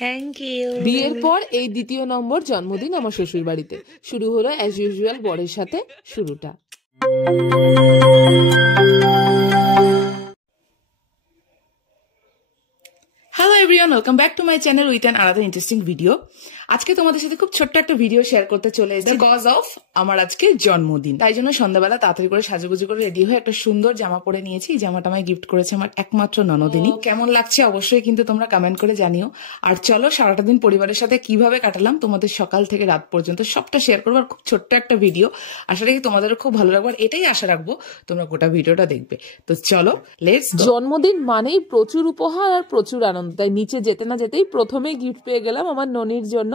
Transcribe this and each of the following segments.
Thank you. বিয়ের পর এই দ্বিতীয় নম্বর জন্মদিন আমার শ্বশুর বাড়িতে। শুরু হলো অ্যাজ ইউজুয়াল বরের সাথে শুরুটা। Hello everyone, welcome back to my channel with an আলাদা ইন্টারেস্টিং ভিডিও। আজকে তোমাদের সাথে খুব ছোট্ট একটা ভিডিও শেয়ার করতে চলে এসেছি বিকজ অফ আমার আজকে জন্মদিন। তাই জন্য সন্ধ্যাবেলা তাড়াতাড়ি করে সাজুগুজু করে রেডি হয়ে একটা সুন্দর জামা পরে নিয়েছি। এই জামাটা আমায় গিফট করেছে আমার একমাত্র ননদিনী। কেমন লাগছে অবশ্যই কিন্তু তোমরা কমেন্ট করে জানিও। আর চলো সারাটা দিন পরিবারের সাথে কিভাবে কাটালাম তোমাদের সকাল থেকে রাত পর্যন্ত সবটা শেয়ার করবো। আর খুব ছোট্ট একটা ভিডিও, আশা রাখি তোমাদেরও খুব ভালো লাগবে। আর এটাই আশা রাখবো তোমরা গোটা ভিডিওটা দেখবে। তো চলো লেটস। জন্মদিন মানেই প্রচুর উপহার আর প্রচুর আনন্দ, তাই নিচে যেতে না যেতেই প্রথমেই গিফট পেয়ে গেলাম আমার ননির জন্য।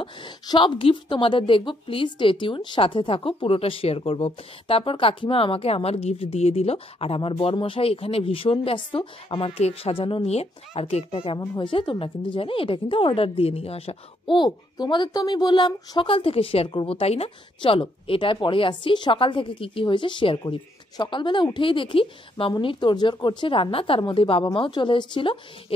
সব গিফট তোমাদের দেখবো, প্লিজ স্টে টিউন, সাথে থাকো, পুরোটা শেয়ার করব। তারপর কাকিমা আমাকে আমার গিফট দিয়ে দিল। আর আমার বরমশাই এখানে ভীষণ ব্যস্ত আমার কেক সাজানো নিয়ে। আর কেকটা কেমন হয়েছে তোমরা কিন্তু জানো, এটা কিন্তু অর্ডার দিয়ে নিয়ে আসা। ও তোমাদের তো আমি বললাম সকাল থেকে শেয়ার করব, তাই না? চলো এটায় পরে আসছি, সকাল থেকে কি কি হয়েছে শেয়ার করি। সকালবেলা উঠেই দেখি মামুনির তোড়জোড় করছে রান্না, তার মধ্যে বাবা মাও চলে এসেছিল।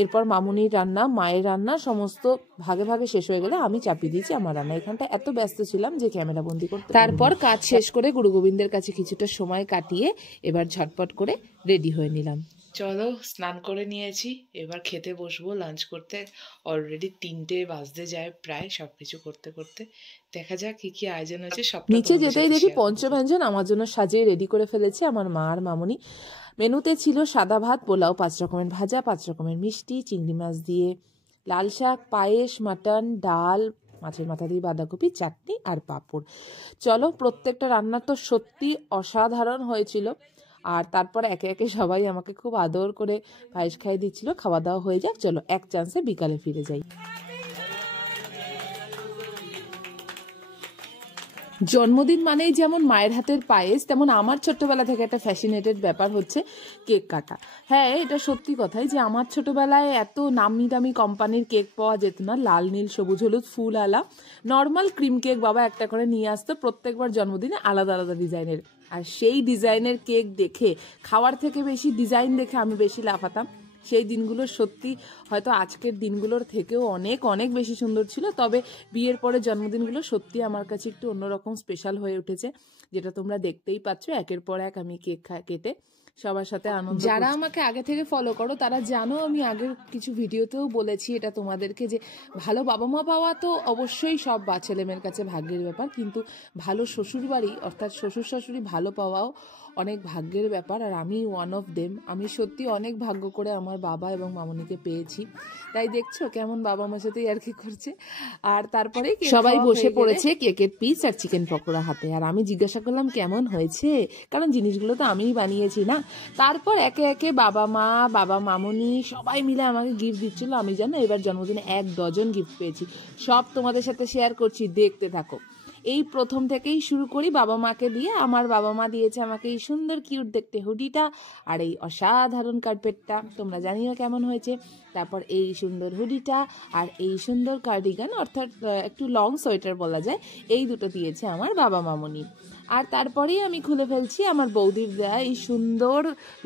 এরপর মামুনির রান্না, মায়ের রান্না সমস্ত ভাগে ভাগে শেষ হয়ে গেলে আমি চাপিয়ে দিয়েছি আমার রান্না। এখানটা এত ব্যস্ত ছিলাম যে ক্যামেরা বন্দি করতে। তারপর কাজ শেষ করে গুরু গোবিন্দের কাছে কিছুটা সময় কাটিয়ে এবার ঝটপট করে রেডি হয়ে নিলাম। চলো স্নান করে নিয়েছি, এবার খেতে বসবো লাঞ্চ করতে। অলরেডি 3টে বাজতে যায় প্রায়, সবকিছু করতে করতে। দেখা যাক কি কি আয়োজন আছে সব। নিচে যেতেই দেখি পঞ্চব্যঞ্জন আমার জন্য সাজিয়ে রেডি করে ফেলেছে আমার মা আর মামুনি। মেনুতে ছিল সাদা ভাত, পোলাও, 5 রকমের ভাজা, 5 রকমের মিষ্টি, চিংড়ি মাছ দিয়ে লাল শাক, পায়েস, মাটন, ডাল, মাছের মাথা দিয়ে বাঁধাকপি, চাটনি আর পাঁপড়। চলো প্রত্যেকটা রান্না তো সত্যি অসাধারণ হয়েছিল। আর তারপর একে একে সবাই আমাকে খুব আদর করে পায়েস খাইয়ে দিচ্ছিল। খাওয়া দাওয়া হয়ে যাক, চলো এক চান্সে বিকালে ফিরে যাই। জন্মদিন মানেই যেমন মায়ের হাতের পায়েস, তেমন আমার ছোট্টবেলা থেকে একটা ফ্যাসিনেটেড ব্যাপার হচ্ছে কেক কাটা। হ্যাঁ, এটা সত্যি কথাই যে আমার ছোটবেলায় এত নামি দামি কোম্পানির কেক পাওয়া যেত না। লাল নীল সবুজ হলুদ ফুল আলা নর্মাল ক্রিম কেক বাবা একটা করে নিয়ে আসতো প্রত্যেকবার জন্মদিনে, আলাদা আলাদা ডিজাইনের। আর সেই ডিজাইনের কেক দেখে, খাওয়ার থেকে বেশি ডিজাইন দেখে আমি বেশি লাফাতাম। সেই দিনগুলো সত্যি হয়তো আজকের দিনগুলোর থেকেও অনেক অনেক বেশি সুন্দর ছিল। তবে বিয়ের পরে জন্মদিনগুলো সত্যি আমার কাছে একটু অন্যরকম স্পেশাল হয়ে উঠেছে, যেটা তোমরা দেখতেই পাচ্ছ। একের পর এক আমি কেক কেটে সবার সাথে আনন্দ। যারা আমাকে আগে থেকে ফলো করো তারা জানো, আমি আগের কিছু ভিডিওতেও বলেছি এটা তোমাদেরকে, যে ভালো বাবা মা পাওয়া তো অবশ্যই সব ছেলেমেয়ের কাছে ভাগ্যের ব্যাপার, কিন্তু ভালো শ্বশুরবাড়ি অর্থাৎ শ্বশুর শাশুড়ি ভালো পাওয়াও অনেক ভাগ্যের ব্যাপার। আর আমি ওয়ান অফ দেম। আমি সত্যি অনেক ভাগ্য করে আমার বাবা এবং মামুনিকে পেয়েছি। তাই দেখছো কেমন বাবা মার সাথে আর কি করছে। আর তারপরে সবাই বসে পড়েছে কেকের পিস আর চিকেন পকোড়া হাতে। আর আমি জিজ্ঞাসা করলাম কেমন হয়েছে, কারণ জিনিসগুলো তো আমিই বানিয়েছি না। তারপর একে একে বাবা মা, বাবা মামুনি সবাই মিলে আমাকে গিফট দিচ্ছিল। আমি জানো এবার জন্মদিনে 1 ডজন গিফট পেয়েছি। সব তোমাদের সাথে শেয়ার করছি, দেখতে থাকো। এই প্রথম থেকেই শুরু করি বাবা মাকে দিয়ে। আমার বাবা মা দিয়েছে আমাকে এই সুন্দর কিউট দেখতে হুডিটা আর এই অসাধারণ কার্পেটটা, তোমরা জানিও কেমন হয়েছে। তারপর এই সুন্দর হুডিটা আর এই সুন্দর কার্ডিগান, অর্থাৎ একটু লং সোয়েটার বলা যায়, এই দুটো দিয়েছে আমার বাবা মামুনি। আর তারপরেই আমি খুলে ফেলছি আমার বৌদির দেয়া এই সুন্দর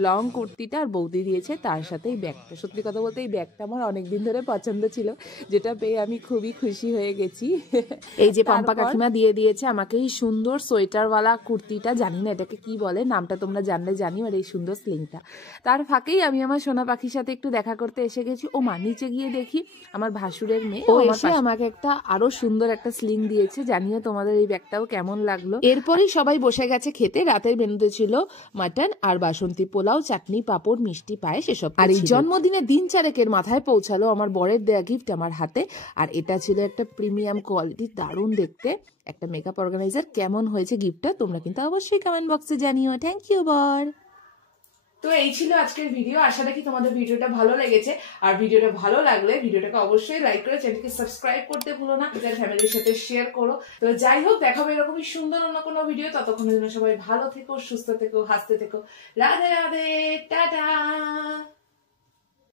লং কুর্তিটা, আর বৌদি দিয়েছে তার সাথে এই ব্যাগটা। সত্যি কথা বলতে এই ব্যাগটা আমার অনেকদিন ধরে পছন্দ ছিল, যেটা পেয়ে আমি খুবই খুশি হয়ে গেছি। এই যে পাম্পা কাকিমা দিয়ে দিয়েছে আমাকে এই সুন্দর সোয়েটারওয়ালা কুর্তিটা, জানি না এটাকে কি বলে, নামটা তোমরা জানলে জানিও। আর এই সুন্দর স্লিংটা, তার ফাঁকেই আমি আমার সোনা পাখির সাথে একটু দেখা করতে এসে গেছি। ও মা, নিচে গিয়ে দেখি আমার ভাসুরের মেয়ে ও এসে আমাকে একটা আরো সুন্দর একটা স্লিং দিয়েছে। জানিও তোমাদের এই ব্যাগটাও কেমন লাগলো। এরপরেই সবাই বসে গেছে খেতে। রাতের মেনুতে ছিল মাটন আর বাসন্তী পোলাও, চাটনি, পাঁপড়, মিষ্টি, পায়েস এসব। আর এই জন্মদিনে দিন চারেকের মাথায় পৌঁছালো আমার বরের দেয়া গিফট আমার হাতে। আর এটা ছিল একটা প্রিমিয়াম কোয়ালিটি, দারুণ দেখতে একটা মেকআপ অর্গানাইজার। কেমন হয়েছে গিফটটা তোমরা কিন্তু অবশ্যই কমেন্ট বক্সে জানিও। থ্যাংক ইউ বর। তো এই ছিল আজকের ভিডিও। আশা রাখি তোমাদের ভিডিওটা ভালো লেগেছে। আর ভিডিওটা ভালো লাগলে ভিডিওটাকে অবশ্যই লাইক করে চ্যানেলকে সাবস্ক্রাইব করতে ভুলো না, নিজের ফ্যামিলির সাথে শেয়ার করো। তো যাই হোক, দেখাবো এরকমই সুন্দর অন্য কোনো ভিডিও। ততক্ষণের জন্য সবাই ভালো থেকো, সুস্থ থেকো, হাসতে থেকো। রাধে রাধে, টাটা।